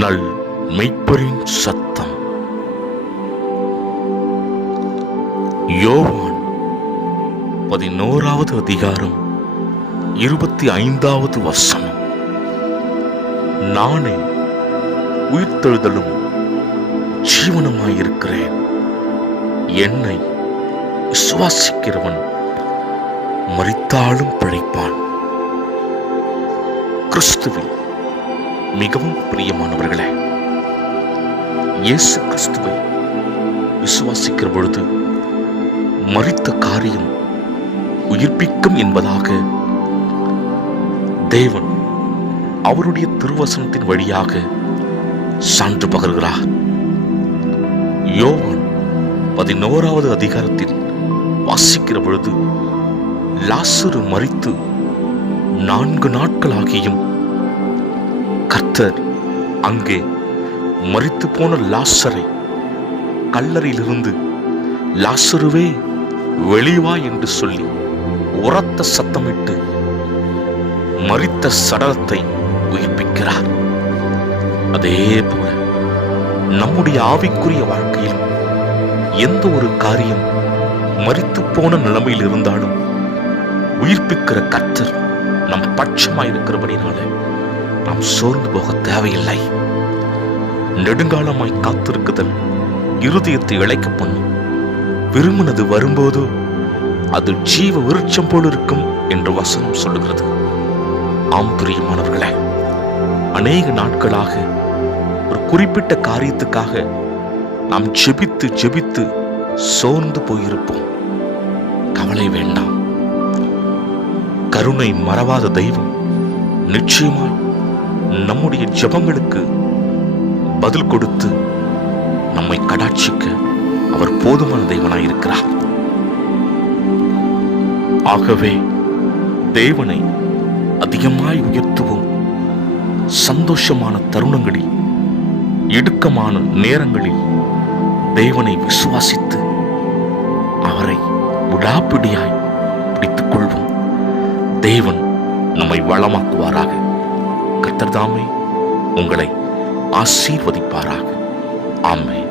நல் மெய்ப்பரின் சத்தம். யோவான் 11வது அதிகாரம் 25வது வசனம். நானே உயிர்த்தெழுதலும் ஜீவனுமாயிருக்கிறேன். என்னை விசுவாசிக்கிறவன் மரித்தாலும் பிழைப்பான். கிறிஸ்துவில் மிகவும் பிரியமானவர்களே, இயேசு கிறிஸ்துவை விசுவாசிக்கிற பொழுது மரித்த காரியம் உயிர்ப்பிக்கும் என்பதாக தேவன் அவருடைய திருவசனத்தின் வழியாக சான்று பகர்கிறார். யோவான் 11வது அதிகாரத்தில் வாசிக்கிற பொழுது லாசரு மரித்து 4 நாட்களாகியும் கர்த்தர் அங்கே மரித்து போன லாசரை கல்லறையிலிருந்து லாசருவே வெளிவா என்று சொல்லி உரத்த சத்தமிட்டு மரித்த சடலத்தை உயிர்ப்பிக்கிறார். அதே போல நம்முடைய ஆவிக்குரிய வாழ்க்கையில் எந்த ஒரு காரியம் மரித்து போன நிலைமையில் இருந்தாலும் உயிர்ப்பிக்கிற கர்த்தர் நம் பட்சமாயிருக்கிறபடினால நாம் சோர்ந்து போக தேவையில்லை. நெடுங்காலமாய் காத்திருக்குதல் இருதயத்தை இழைக்க பண்ணும். விரும்பினது வரும்போது அது ஜீவ விருட்சம் போல் இருக்கும் என்று வசனம் சொல்லுகிறது. ஆம் பிரியமானவர்களே, அநேக நாட்களாக ஒரு குறிப்பிட்ட காரியத்துக்காக நாம் ஜெபித்து ஜெபித்து சோர்ந்து போயிருப்போம். கவலை வேண்டாம். கருணை மறவாத தெய்வம் நிச்சயமாய் நம்முடைய ஜெபங்களுக்கு பதில் கொடுத்து நம்மை கடாட்சிக்க அவர் போதுமான தெய்வனாயிருக்கிறார். ஆகவே தேவனை அதிகமாய் உயர்த்துவோம். சந்தோஷமான தருணங்களில், இடுக்கமான நேரங்களில் தேவனை விசுவாசித்து அவரை விடாப்பிடியாய் பிடித்துக் கொள்வோம். தேவன் நம்மை வளமாக்குவாராக. கர்த்தர் தாமே உங்களை ஆசீர்வதிப்பாராக. ஆமென்.